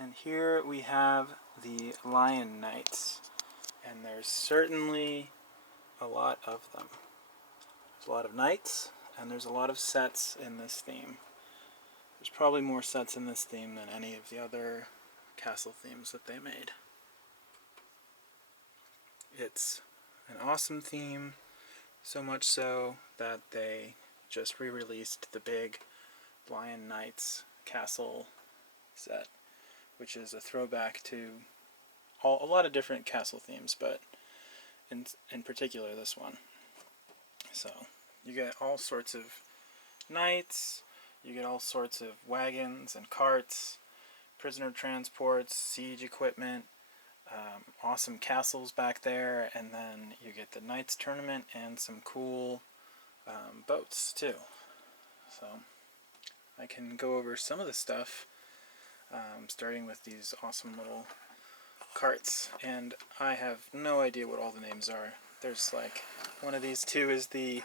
And here we have the Lion Knights, and there's certainly a lot of them. There's a lot of knights, and there's a lot of sets in this theme. There's probably more sets in this theme than any of the other castle themes that they made. It's an awesome theme, so much so that they just re-released the big Lion Knights castle set, which is a throwback to a lot of different castle themes, but in particular this one. So you get all sorts of knights, you get all sorts of wagons and carts, prisoner transports, siege equipment, awesome castles back there, and then you get the Knights tournament and some cool boats too. So I can go over some of the stuff, starting with these awesome little carts, and I have no idea what all the names are. There's like one of these two is the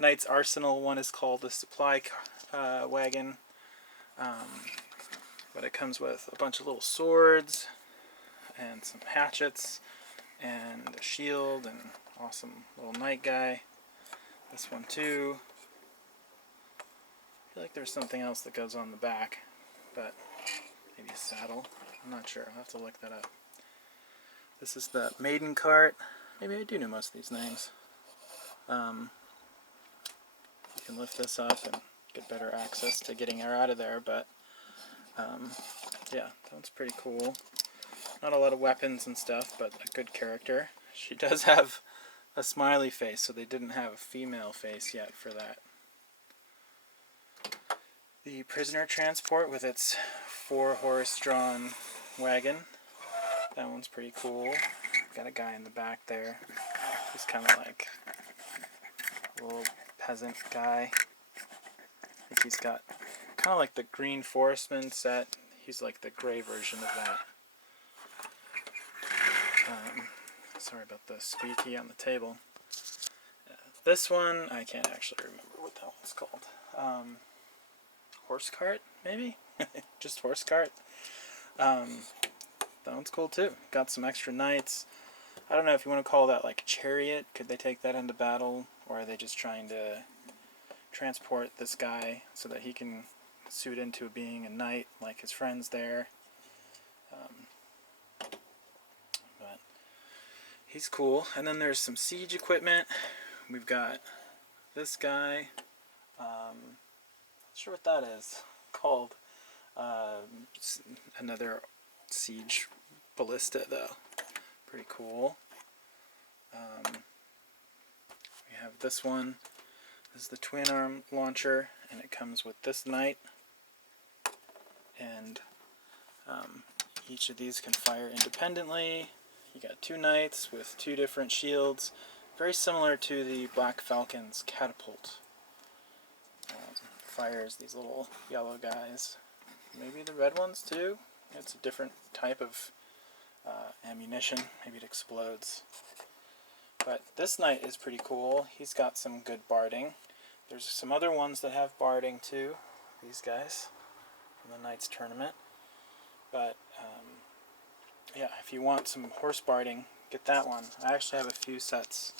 Knight's Arsenal, one is called the Supply Wagon, but it comes with a bunch of little swords and some hatchets and a shield and awesome little knight guy. This one too. I feel like there's something else that goes on the back, but maybe a saddle. I'm not sure. I'll have to look that up. This is the maiden cart. Maybe I do know most of these names. You can lift this up and get better access to getting her out of there, but yeah, that one's pretty cool. Not a lot of weapons and stuff, but a good character. She does have a smiley face, so they didn't have a female face yet for that. The prisoner transport with its 4-horse-drawn wagon. That one's pretty cool. Got a guy in the back there. He's kind of like a little peasant guy. I think he's got kind of like the Green Forestman set. He's like the gray version of that. Sorry about the squeaky on the table. This one, I can't actually remember what that one's called. Horse cart, maybe? Just horse cart. That one's cool too. Got some extra knights. I don't know if you want to call that like a chariot. Could they take that into battle? Or are they just trying to transport this guy so that he can suit into being a knight like his friends there? But he's cool. And then there's some siege equipment. We've got this guy. Not sure what that is called. Another siege ballista though. Pretty cool. We have this one. This is the twin arm launcher, and it comes with this knight. And each of these can fire independently. You got two knights with two different shields, very similar to the Black Falcon's catapult. Fires these little yellow guys. Maybe the red ones too. It's a different type of ammunition. Maybe it explodes. But this knight is pretty cool. He's got some good barding. There's some other ones that have barding too. These guys from the Knights tournament. But yeah, if you want some horse barding, get that one. I actually have a few sets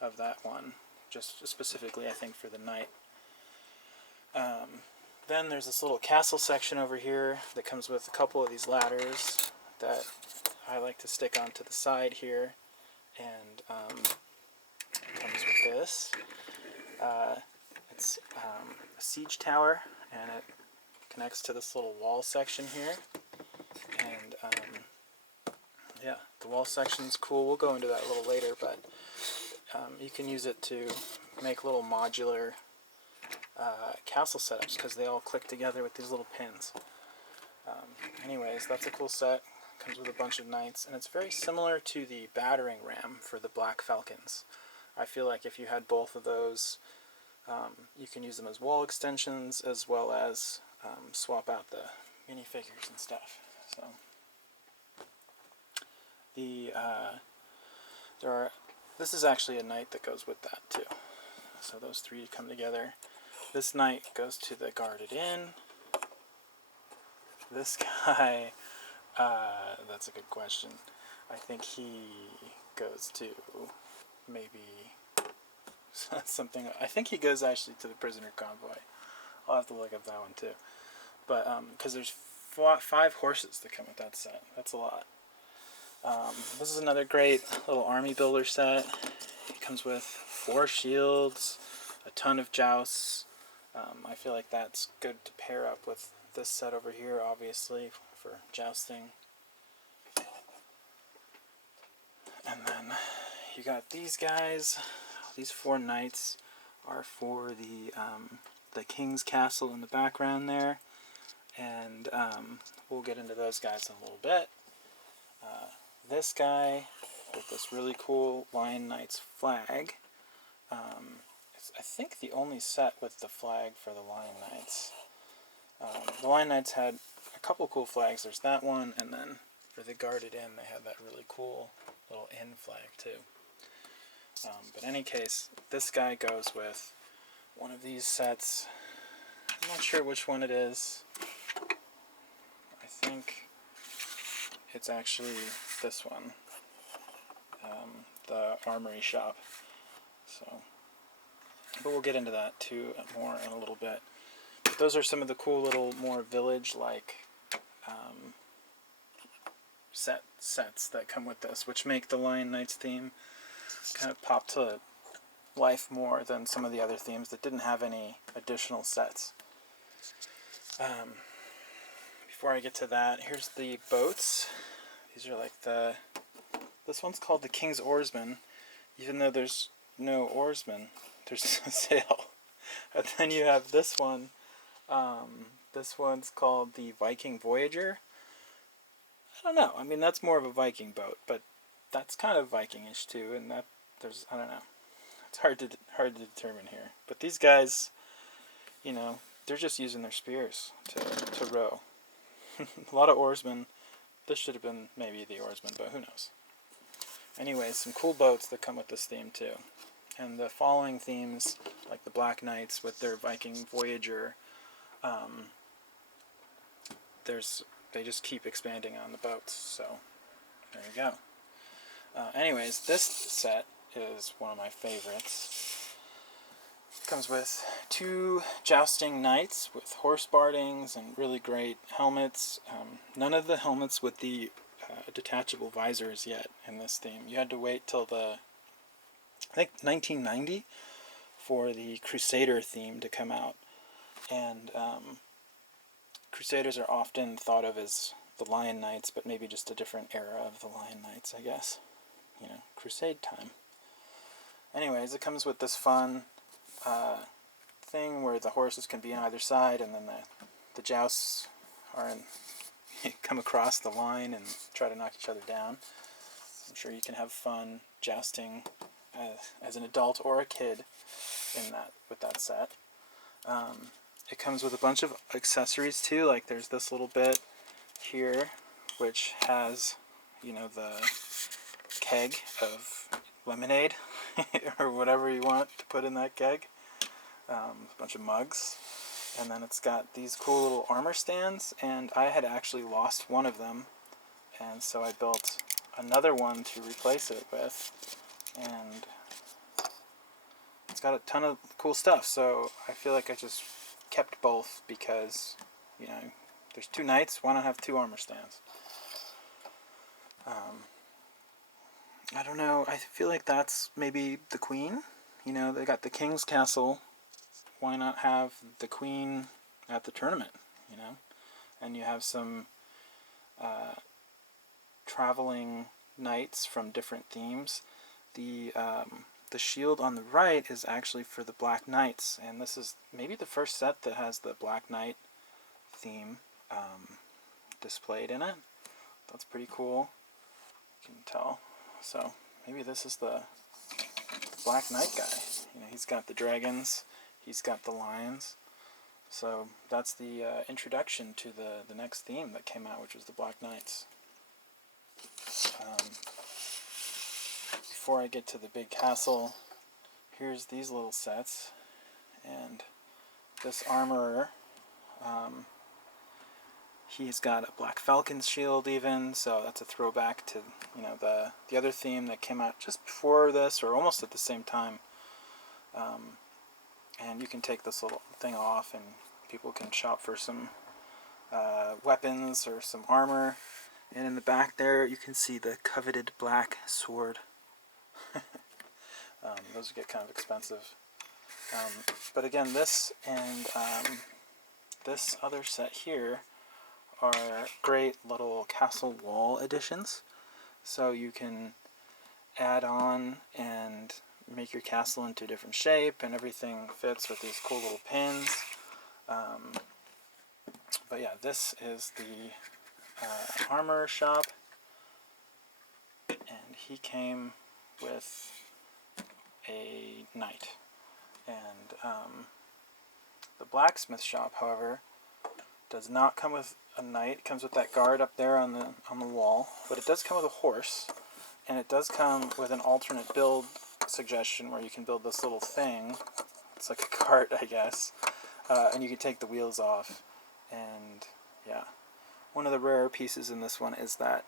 of that one, just specifically I think for the knight. Then there's this little castle section over here that comes with a couple of these ladders that I like to stick onto the side here, and comes with this. It's a siege tower, and it connects to this little wall section here. And yeah, the wall section's cool. We'll go into that a little later, but you can use it to make little modular castle setups because they all click together with these little pins. Anyways, that's a cool set. Comes with a bunch of knights, and it's very similar to the battering ram for the Black Falcons. I feel like if you had both of those, you can use them as wall extensions as well as swap out the minifigures and stuff. So this is actually a knight that goes with that too. So those three come together. This knight goes to the guarded inn. This guy That's a good question. I think he goes to maybe something. I think he goes actually to the prisoner convoy. I'll have to look up that one too. But because there's 5 horses that come with that set. That's a lot. This is another great little army builder set. It comes with 4 shields, a ton of jousts. I feel like that's good to pair up with this set over here, obviously, for jousting. And then you got these guys. These 4 knights are for the king's castle in the background there. And we'll get into those guys in a little bit. This guy with this really cool Lion Knights flag. It's, I think, the only set with the flag for the Lion Knights. The Lion Knights had a couple cool flags. There's that one, and then for the Guarded Inn, they had that really cool little inn flag too. But in any case, this guy goes with one of these sets. I'm not sure which one it is. I think it's actually this one, the Armory Shop. So, but we'll get into that too more in a little bit. But those are some of the cool little more village-like sets that come with this, which make the Lion Knights theme kind of pop to life more than some of the other themes that didn't have any additional sets. Before I get to that, here's the boats. These are like this one's called the King's Oarsman, even though there's no oarsman, there's a sail. And then you have this one. This one's called the Viking Voyager. I don't know. I mean, that's more of a Viking boat, but that's kind of Vikingish too. And that I don't know. It's hard to determine here. But these guys, you know, they're just using their spears to row. A lot of oarsmen. This should have been maybe the oarsman, but who knows. Anyways, some cool boats that come with this theme too. And the following themes, like the Black Knights with their Viking Voyager, they just keep expanding on the boats. So there you go. Anyways, this set is one of my favorites. It comes with 2 jousting knights with horse bardings and really great helmets. None of the helmets with the detachable visors yet in this theme. You had to wait till I think 1990 for the Crusader theme to come out. And Crusaders are often thought of as the Lion Knights, but maybe just a different era of the Lion Knights, I guess. You know, Crusade time. Anyways, it comes with this fun thing where the horses can be on either side, and then the jousts come across the line and try to knock each other down. I'm sure you can have fun jousting as an adult or a kid with that set. It comes with a bunch of accessories too, like there's this little bit here which has, you know, the keg of lemonade or whatever you want to put in that keg. A bunch of mugs. And then it's got these cool little armor stands, and I had actually lost one of them, and so I built another one to replace it with, and it's got a ton of cool stuff. So I feel like I just kept both because, you know, there's 2 knights, why not have 2 armor stands? I don't know, I feel like that's maybe the queen. You know, they got the king's castle, why not have the queen at the tournament, you know? And you have some traveling knights from different themes. The shield on the right is actually for the Black Knights, and this is maybe the first set that has the Black Knight theme displayed in it. That's pretty cool. You can tell. So maybe this is the Black Knight guy. You know, he's got the dragons, he's got the lions. So that's the introduction to the next theme that came out, which was the Black Knights. Before I get to the big castle, here's these little sets, and this armorer, He's got a Black Falcon's shield even, so that's a throwback to, you know, the other theme that came out just before this, or almost at the same time. And you can take this little thing off, and people can shop for some weapons or some armor. And in the back there, you can see the coveted black sword. Those get kind of expensive. But again, this and this other set here are great little castle wall additions. So you can add on and make your castle into a different shape, and everything fits with these cool little pins. But yeah, this is the armor shop, and he came with a knight. And the blacksmith shop, however, does not come with a knight. It comes with that guard up there on the wall, but it does come with a horse, and it does come with an alternate build suggestion where you can build this little thing. It's like a cart, I guess, and you can take the wheels off. And yeah, one of the rarer pieces in this one is that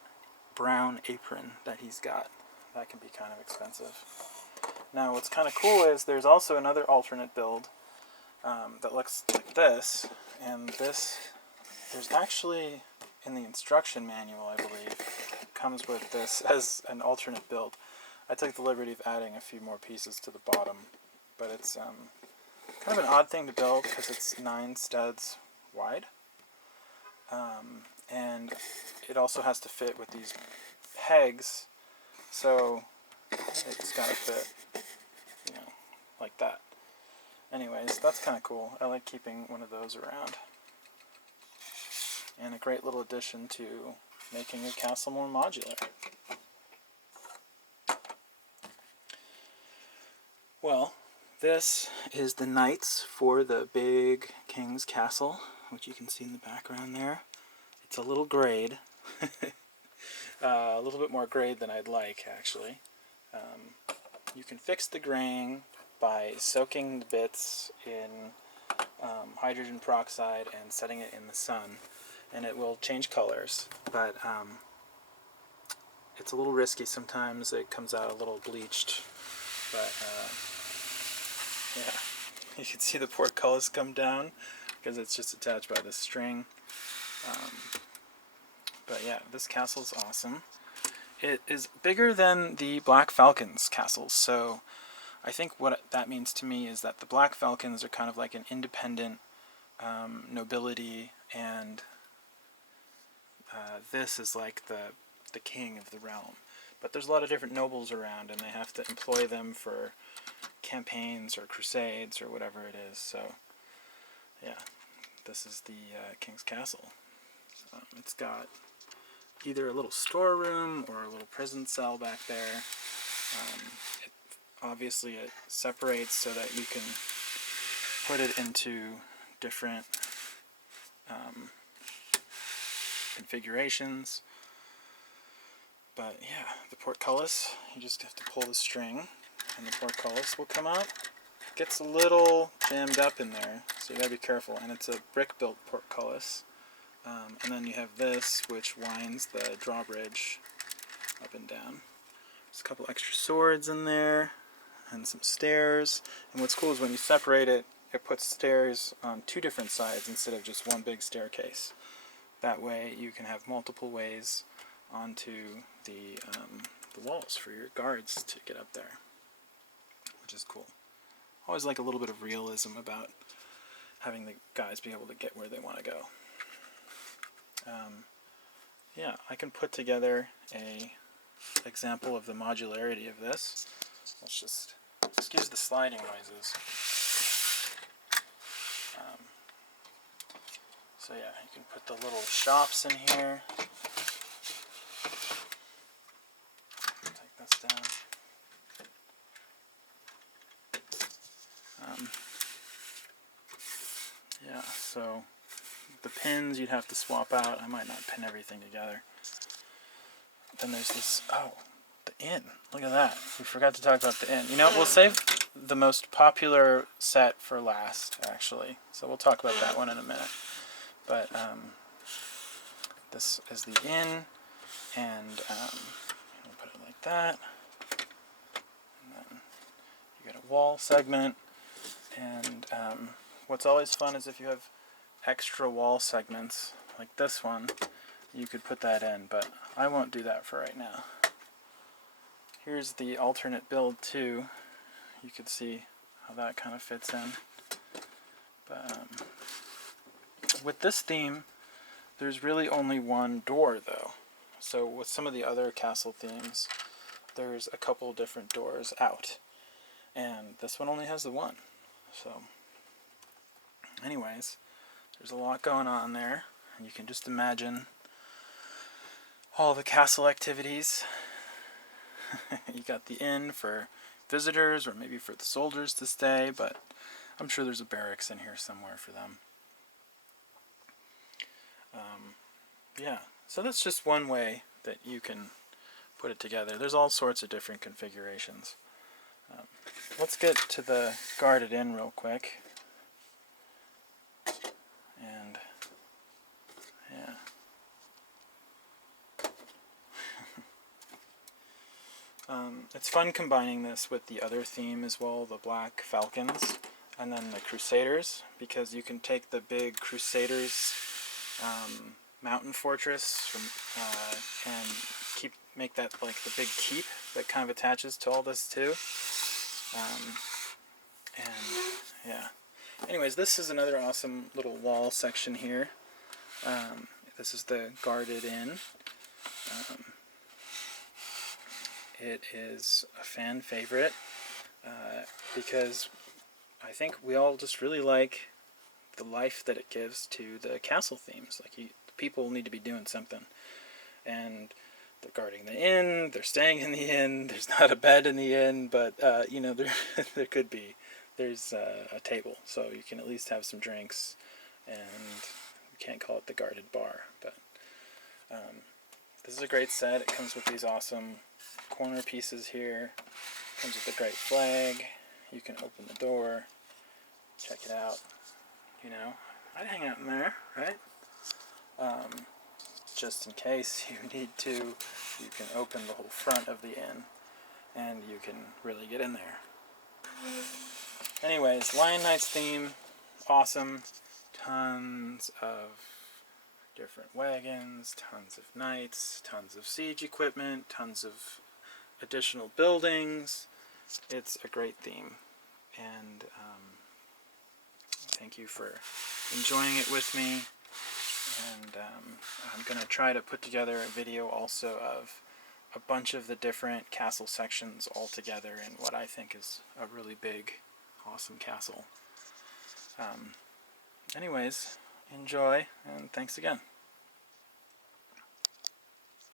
brown apron that he's got. That can be kind of expensive. Now, what's kind of cool is there's also another alternate build that looks like this, and this, there's actually, in the instruction manual, I believe, comes with this as an alternate build. I took the liberty of adding a few more pieces to the bottom, but it's kind of an odd thing to build because it's 9 studs wide, and it also has to fit with these pegs, so it's got to fit, you know, like that. Anyways, that's kind of cool. I like keeping one of those around. And a great little addition to making your castle more modular. Well, this is the knights for the big king's castle, which you can see in the background there. It's a little grayed. A little bit more grayed than I'd like, actually. You can fix the graying by soaking the bits in hydrogen peroxide and setting it in the sun, and it will change colors, but it's a little risky sometimes. It comes out a little bleached, but yeah, you can see the portcullis come down because it's just attached by this string. But yeah, this castle's awesome. It is bigger than the Black Falcon's castles, so I think what that means to me is that the Black Falcons are kind of like an independent nobility, and this is like the king of the realm. But there's a lot of different nobles around, and they have to employ them for campaigns or crusades or whatever it is. So yeah, this is the king's castle. It's got either a little storeroom or a little prison cell back there. Obviously it separates so that you can put it into different configurations. But yeah, the portcullis, you just have to pull the string and the portcullis will come out. It gets a little jammed up in there, so you gotta be careful. And it's a brick built portcullis. And then you have this, which winds the drawbridge up and down. There's a couple extra swords in there, and some stairs. And what's cool is when you separate it, it puts stairs on 2 different sides instead of just one big staircase. That way you can have multiple ways onto the walls for your guards to get up there, which is cool. Always like a little bit of realism about having the guys be able to get where they want to go. Yeah, I can put together a example of the modularity of this. Let's just excuse the sliding noises. So yeah, you can put the little shops in here. Take this down. Yeah, so the pins you'd have to swap out. I might not pin everything together. Then there's this, oh, the inn. Look at that. We forgot to talk about the inn. You know, we'll save the most popular set for last, actually. So we'll talk about that one in a minute. But This is the inn, and we'll put it like that. And then you get a wall segment, and what's always fun is if you have extra wall segments like this one, you could put that in, but I won't do that for right now. Here's the alternate build too. You can see how that kind of fits in. But with this theme, there's really only one door though. So with some of the other castle themes, there's a couple different doors out. And this one only has the one. So anyways, there's a lot going on there. And you can just imagine all the castle activities. You got the inn for visitors or maybe for the soldiers to stay, but I'm sure there's a barracks in here somewhere for them. Yeah, so that's just one way that you can put it together. There's all sorts of different configurations. Let's get to the guarded inn real quick. And yeah. It's fun combining this with the other theme as well, the Black Falcons, and then the Crusaders, because you can take the big Crusaders mountain fortress and make that like the big keep that kind of attaches to all this too. And yeah. Anyways, this is another awesome little wall section here. This is the guarded inn. It is a fan favorite because I think we all just really like the life that it gives to the castle themes. Like, people need to be doing something, and they're guarding the inn, they're staying in the inn, there's not a bed in the inn, but you know, there could be. There's a table, so you can at least have some drinks, and we can't call it the guarded bar, but this is a great set. It comes with these awesome corner pieces here. Comes with a great flag. You can open the door, check it out. You know, I'd hang out in there, right? Just in case you need to, you can open the whole front of the inn, and you can really get in there. Anyways, Lion Knights theme, awesome. Tons of different wagons, tons of knights, tons of siege equipment, tons of additional buildings. It's a great theme, and thank you for enjoying it with me. And I'm going to try to put together a video also of a bunch of the different castle sections all together in what I think is a really big, awesome castle. Anyways, enjoy, and thanks again.